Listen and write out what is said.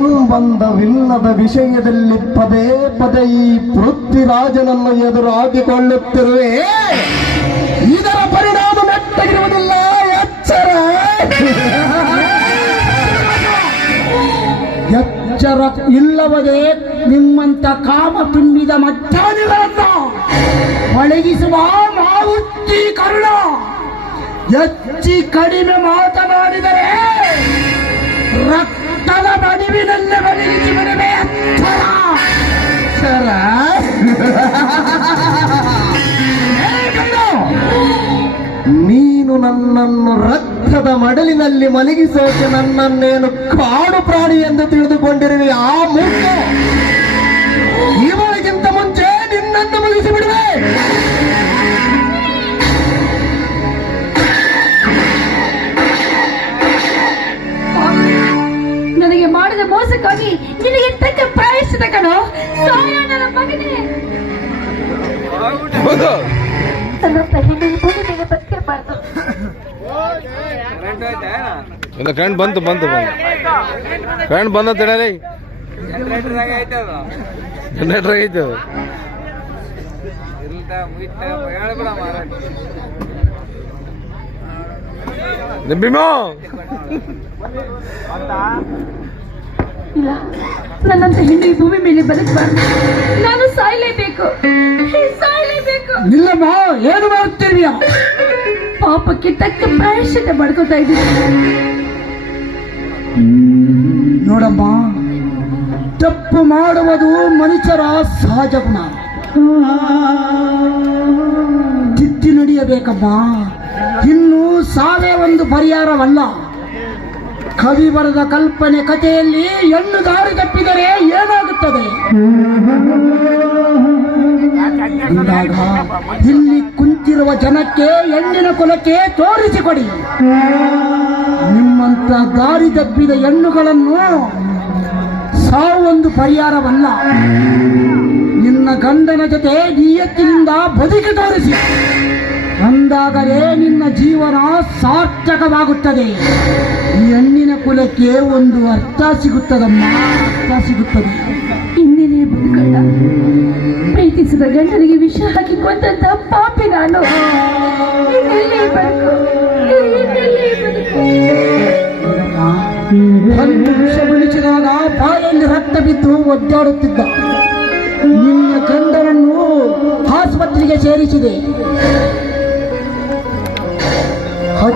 ಸಂಬಂಧವಿಲ್ಲದ ವಿಷಯದಲ್ಲಿ ಪದೇ ಪದೇ ಈ ಪೃಥ್ವಿರಾಜನನ್ನು ಎದುರು ಹಾಕಿಕೊಳ್ಳುತ್ತಿರುವೆ. ಇದರ ಪರಿಣಾಮ ನೆಟ್ಟಗಿರುವುದಿಲ್ಲ, ಎಚ್ಚರ. ಎಚ್ಚರ ಇಲ್ಲವದೇ ನಿಮ್ಮಂತ ಕಾಮ ತುಂಬಿದ ಮಜ್ಜಾನಿಗಳನ್ನು ಒಳಗಿಸುವ ಮಾವುತ್ತಿ ಕರುಣ. ಹೆಚ್ಚಿ ಕಡಿಮೆ ಮಾತನಾಡಿದರೆ ರಕ್ತದ ಬಡಿವಿನಲ್ಲೇ ಬಲಿಸಿ ಬಿಡುವೆ. ಎಚ್ಚರ. ನೀನು ನನ್ನನ್ನು ರಕ್ತದ ಮಡಲಿನಲ್ಲಿ ಮಲಗಿಸೋಕೆ ನನ್ನನ್ನೇನು ಕಾಡು ಪ್ರಾಣಿ ಎಂದು ತಿಳಿದುಕೊಂಡಿರುವೆ. ಆ ಮೂರ್ಖ ಇವಳಿಗಿಂತ ಮುಂಚೆ ನಿನ್ನನ್ನು ಮುಗಿಸಿ ಬಿಡುವೆ. ನನಗೆ ಮಾಡಿದ ಮೋಸಕ್ಕಾಗಿ ನಿನಗೆ ತಕ್ಕ ಪ್ರಾಯಶ್ಚಿತ ಕಣೋ. ನನ್ನ ಮಗನೇ ಕರೆಂಟ್ ಬಂತು ಕರೆಂಟ್ ಬಂದ ತಿಳಿ ಜನರೇಟರ್ ಆಗೈತೆ ಭೀಮೋ. ಇಲ್ಲ, ನನ್ನಂತ ಹೆಣ್ಣು ಈ ಭೂಮಿ ಮೇಲೆ ಬದುಕಬಾರ್ದು. ನಾನು ಸಾಯಲೇಬೇಕು. ನಿಲ್ಲಮ್ಮ, ಏನು ಮಾಡುತ್ತೀರಿಯ? ಪಾಪಕ್ಕೆ ತಕ್ಕ ಪ್ರಾಯಶ್ಚಿತ ಮಾಡ್ಕೋತಾ ಇದ್ದೀನಿ. ನೋಡಮ್ಮ, ತಪ್ಪು ಮಾಡುವುದು ಮನುಷ್ಯರ ಸಹಜ ಗುಣ. ತಿದ್ದಿ ನಡೆಯಬೇಕಮ್ಮ. ಇನ್ನು ಸಾವೇ ಒಂದು ಪರಿಹಾರವಲ್ಲ. ಕವಿ ಬರೆದ ಕಲ್ಪನೆ ಕಥೆಯಲ್ಲಿ ಹೆಣ್ಣು ದಾರಿ ತಪ್ಪಿದರೆ ಏನಾಗುತ್ತದೆ ಅಂದಾಗ ಇಲ್ಲಿ ಕುಂತಿರುವ ಜನಕ್ಕೆ ಹೆಣ್ಣಿನ ಕುಲಕ್ಕೆ ತೋರಿಸಿಕೊಡಿ. ನಿಮ್ಮಂತ ದಾರಿ ತಪ್ಪಿದ ಹೆಣ್ಣುಗಳನ್ನು ಸಾವೊಂದು ಪರಿಹಾರವಲ್ಲ. ನಿನ್ನ ಗಂಡನ ಜೊತೆ ನಿಯತ್ತಿನಿಂದ ಬದುಕಿ ತೋರಿಸಿ. ಅಂದಾಗಲೇ ನಿನ್ನ ಜೀವನ ಸಾರ್ಥಕವಾಗುತ್ತದೆ. ಈ ಹೆಣ್ಣಿನ ಕುಲಕ್ಕೆ ಒಂದು ಅರ್ಥ ಸಿಗುತ್ತದಮ್ಮ, ಅರ್ಥ ಸಿಗುತ್ತದೆ. ಇಂದಿನೇ ಬದುಕಲ್ಲ. ಪ್ರೀತಿಸಿದ ಗಂಡನಿಗೆ ವಿಷ ಹಾಕಿ ಕೊಂದಂತ ಪಾಪಿ ನಾನು. ವಿಷ ಬಿಳಿಸಿದಾಗ ಬಾಯಲ್ಲಿ ರಕ್ತ ಬಿದ್ದು ಒದ್ದಾಡುತ್ತಿದ್ದ ನಿನ್ನ ಗಂಡನನ್ನು ಆಸ್ಪತ್ರೆಗೆ ಸೇರಿಸಿದೆ.